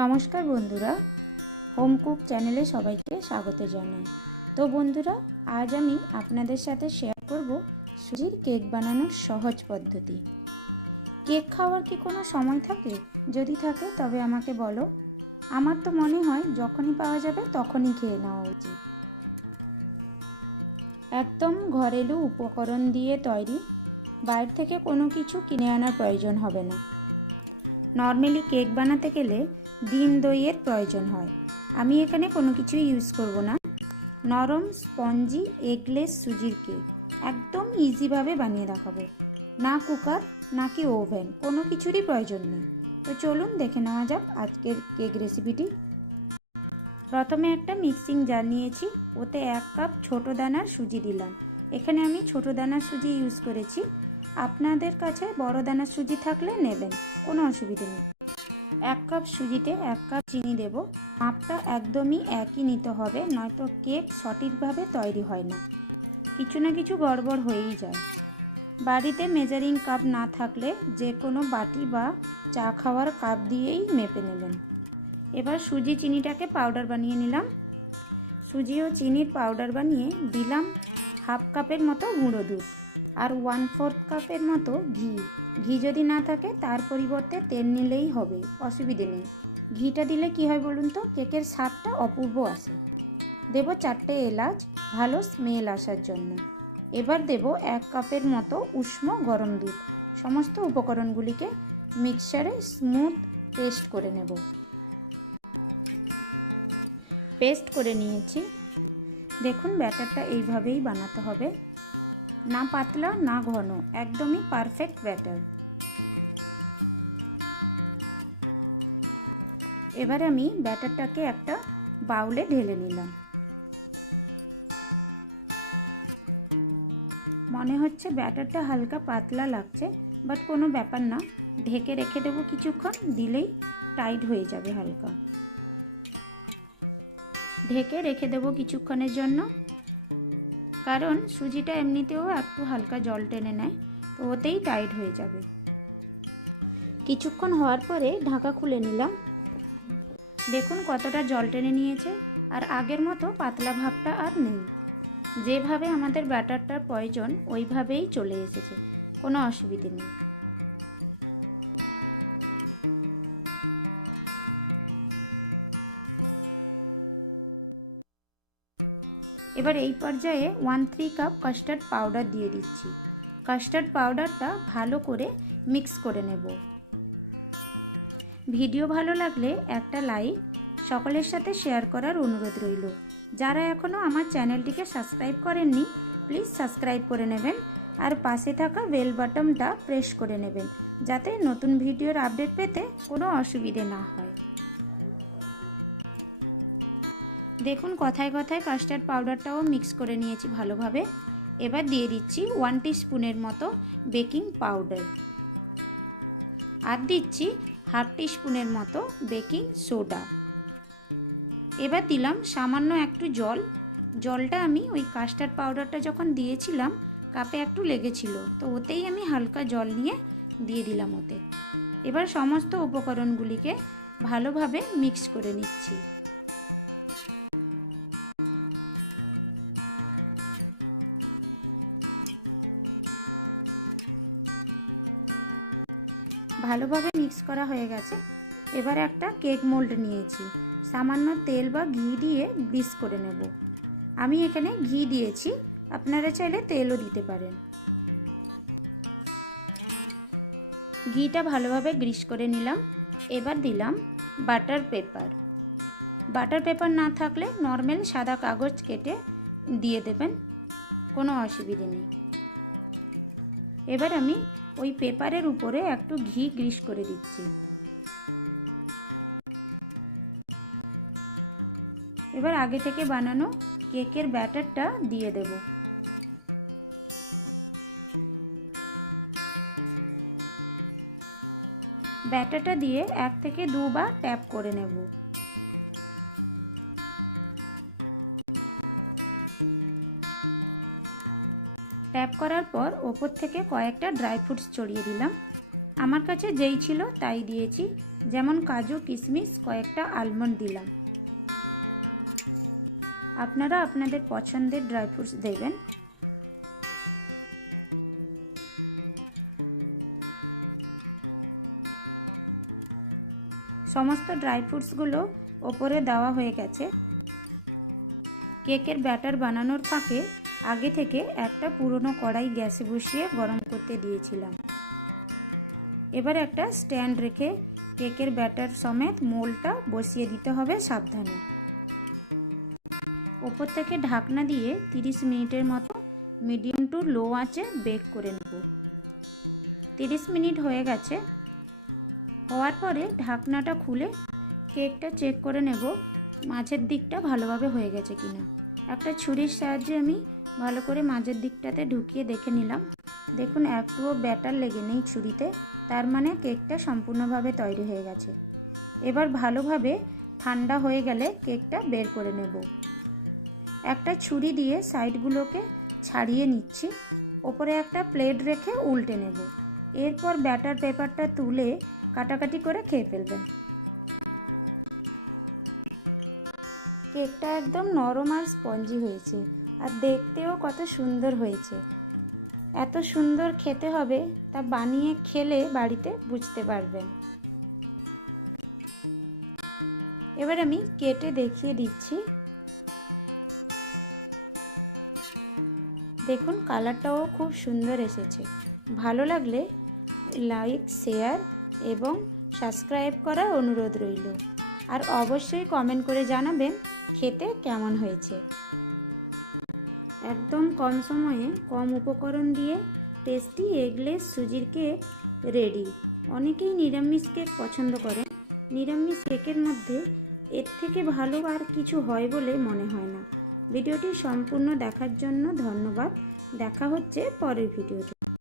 নমস্কার বন্ধুরা, home cook চ্যানেলে সবাইকে স্বাগত জানাই। তো বন্ধুরা, আজ আমি আপনাদের সাথে শেয়ার করব সুজির কেক বানানোর সহজ পদ্ধতি। কেক খাওয়ার কি কোনো সময় থাকে? যদি থাকে তবে আমাকে বলো। আমার তো মনে হয় যখনই পাওয়া যাবে তখনই খেয়ে নেওয়া উচিত। একদম ঘরেলু উপকরণ দিয়ে তৈরি, বাইরে থেকে কোনো কিছু কিনে আনার প্রয়োজন হবে না। নর্মালি কেক বানাতে গেলে ডিম দইয়ের প্রয়োজন হয়। আমি এখানে কোনো কিছুই ইউজ করব না। নরম স্পঞ্জি এগলেস সুজির কেক একদম ইজিভাবে বানিয়ে দেখাবো। না কুকার না কি ওভেন, কোনো কিছুরই প্রয়োজন নেই। তো চলুন দেখে নেওয়া যাক আজকের কেক রেসিপিটি। প্রথমে একটা মিক্সিং জার নিয়েছি, ওতে 1 কাপ ছোটো দানার সুজি দিলাম। এখানে আমি ছোটো দানার সুজি ইউজ করেছি, আপনাদের কাছে বড় দানার সুজি থাকলে নেবেন, কোনো অসুবিধে নেই। 1 কাপ সুজিতে 1 কাপ চিনি দেব। মাপটা একদমই একই নিতে হবে, নয়তো কেক সঠিকভাবে তৈরি হয় না, কিছু না কিছু গড়বড় হয়েই যায়। বাড়িতে মেজারিং কাপ না থাকলে যে কোনো বাটি বা চা খাওয়ার কাপ দিয়েই মেপে নেবেন। এবার সুজি চিনিটাকে পাউডার বানিয়ে নিলাম। সুজি ও চিনির পাউডার বানিয়ে দিলাম 1/2 কাপের মতো গুঁড়ো দুধ আর 1/4 কাপের মতো ঘি। ঘি যদি না থাকে তার পরিবর্তে তেল নিলেই হবে, অসুবিধে নেই। ঘিটা দিলে কি হয় বলুন তো, কেকের স্বাদটা অপূর্ব আসে। দেব 4টে এলাচ, ভালো স্মেল আসার জন্য। এবার দেব 1 কাপের মতো উষ্ণ গরম দুধ। সমস্ত উপকরণগুলিকে মিক্সারে স্মুথ পেস্ট করে নেব। পেস্ট করে নিয়েছি। দেখুন ব্যাটারটা এইভাবেই বানাতে হবে, না পাতলা না ঘন, একদমই পারফেক্ট ব্যাটার। এবার আমি ব্যাটারটাকে একটা বাউলে ঢেলে নিলাম। মনে হচ্ছে ব্যাটারটা হালকা পাতলা লাগছে, বাট কোনো ব্যাপার না, ঢেকে রেখে দেবো কিছুক্ষণ, দিলেই টাইট হয়ে যাবে হালকা। ঢেকে রেখে দেবো কিছুক্ষণের জন্য, কারণ সুজিটা এমনিতেও একটু হালকা জল টেনে নেয়, তো ওতেই টাইট হয়ে যাবে। কিছুক্ষণ হওয়ার পরে ঢাকা খুলে নিলাম। দেখুন কতটা জল টেনে নিয়েছে, আর আগের মতো পাতলা ভাবটা আর নেই। যেভাবে আমাদের ব্যাটারটার প্রয়োজন ওইভাবেই চলে এসেছে, কোনো অসুবিধে নেই। এবার এই পর্যায়ে 1/3 কাপ কাস্টার্ড পাউডার দিয়ে দিচ্ছি। কাস্টার্ড পাউডারটা ভালো করে মিক্স করে নেব। ভিডিও ভালো লাগলে একটা লাইক, সকলের সাথে শেয়ার করার অনুরোধ রইল। যারা এখনও আমার চ্যানেলটিকে সাবস্ক্রাইব করেননি, প্লিজ সাবস্ক্রাইব করে নেবেন, আর পাশে থাকা বেল বাটনটা প্রেস করে নেবেন, যাতে নতুন ভিডিওর আপডেট পেতে কোনো অসুবিধে না হয়। দেখুন কথায় কথায় কাস্টার্ড পাউডারটাও মিক্স করে নিয়েছি ভালোভাবে। এবার দিয়ে দিচ্ছি 1 টিস্পুনের মতো বেকিং পাউডার, আর দিচ্ছি 1/2 টিস্পুনের মতো বেকিং সোডা। এবার দিলাম সামান্য একটু জল। জলটা আমি ওই কাস্টার্ড পাউডারটা যখন দিয়েছিলাম কাপে একটু লেগেছিল, তো ওতেই আমি হালকা জল নিয়ে দিয়ে দিলাম ওতে। এবার সমস্ত উপকরণগুলিকে ভালোভাবে মিক্স করে নিচ্ছি। ভালোভাবে মিক্স করা হয়ে গেছে। এবার একটা কেক মোল্ড নিয়েছি, সামান্য তেল বা ঘি দিয়ে গ্রিস করে নেব। আমি এখানে ঘি দিয়েছি, আপনারা চাইলে তেলও দিতে পারেন। ঘিটা ভালোভাবে গ্রিস করে নিলাম। এবার দিলাম বাটার পেপার। বাটার পেপার না থাকলে নর্মাল সাদা কাগজ কেটে দিয়ে দেবেন, কোনো অসুবিধে নেই। এবার আমি ওই পেপারের উপরে একটু ঘি গ্রিস করে দিচ্ছি। এবার আগে থেকে বানানো কেকের ব্যাটারটা দিয়ে দেব। ব্যাটারটা দিয়ে 1 থেকে 2 বার ট্যাপ করে নেব। ট্যাপ করার পর ওপর থেকে কয়েকটা ড্রাই ফ্রুটস ছড়িয়ে দিলাম। আমার কাছে যেই ছিল তাই দিয়েছি, যেমন কাজু, কিশমিশ, কয়েকটা আলমন্ড দিলাম। আপনারা আপনাদের পছন্দের ড্রাই ফ্রুটস দেবেন। সমস্ত ড্রাই ফ্রুটসগুলো ওপরে দেওয়া হয়ে গেছে। কেকের ব্যাটার বানানোর ফাঁকে আগে থেকে একটা পুরনো কড়াই গ্যাসে বসিয়ে গরম করতে দিয়েছিলাম। এবার একটা স্ট্যান্ড রেখে কেকের ব্যাটার সমেত মোলটা বসিয়ে দিতে হবে সাবধানে। ওপর থেকে ঢাকনা দিয়ে 30 মিনিটের মতো মিডিয়াম টু লো আঁচে বেক করে নেব। 30 মিনিট হয়ে গেছে। হওয়ার পরে ঢাকনাটা খুলে কেকটা চেক করে নেব মাঝের দিকটা ভালোভাবে হয়ে গেছে কিনা। একটা ছুরির সাহায্যে আমি ভালো করে মাঝের দিকটাতে ঢুকিয়ে দেখে নিলাম। দেখুন একটুও ব্যাটার লেগে নেই ছুরিতে, তার মানে কেকটা সম্পূর্ণভাবে তৈরি হয়ে গেছে। এবার ভালোভাবে ঠান্ডা হয়ে গেলে কেকটা বের করে নেব। একটা ছুরি দিয়ে সাইডগুলোকে ছাড়িয়ে নিচ্ছি। ওপরে একটা প্লেট রেখে উল্টে নেব। এরপর ব্যাটার পেপারটা তুলে কাটাকাটি করে খেয়ে ফেলবেন। কেকটা একদম নরম আর স্পঞ্জি হয়েছে, আর দেখতেও কত সুন্দর হয়েছে। এত সুন্দর খেতে হবে তা বানিয়ে খেলে বাড়িতে বুঝতে পারবেন। এবার আমি কেটে দেখিয়ে দিচ্ছি। দেখুন কালারটাও খুব সুন্দর এসেছে। ভালো লাগলে লাইক, শেয়ার এবং সাবস্ক্রাইব করার অনুরোধ রইল। আর অবশ্যই কমেন্ট করে জানাবেন খেতে কেমন হয়েছে। একদম কম সময়ে কম উপকরণ দিয়ে টেস্টি এগলেস সুজির কেক রেডি। অনেকেই নিরামিষ কেক পছন্দ করেন। নিরামিষ কেকের মধ্যে এর থেকে ভালো আর কিছু হয় বলে মনে হয় না। ভিডিওটি সম্পূর্ণ দেখার জন্য ধন্যবাদ। দেখা হচ্ছে পরের ভিডিওতে।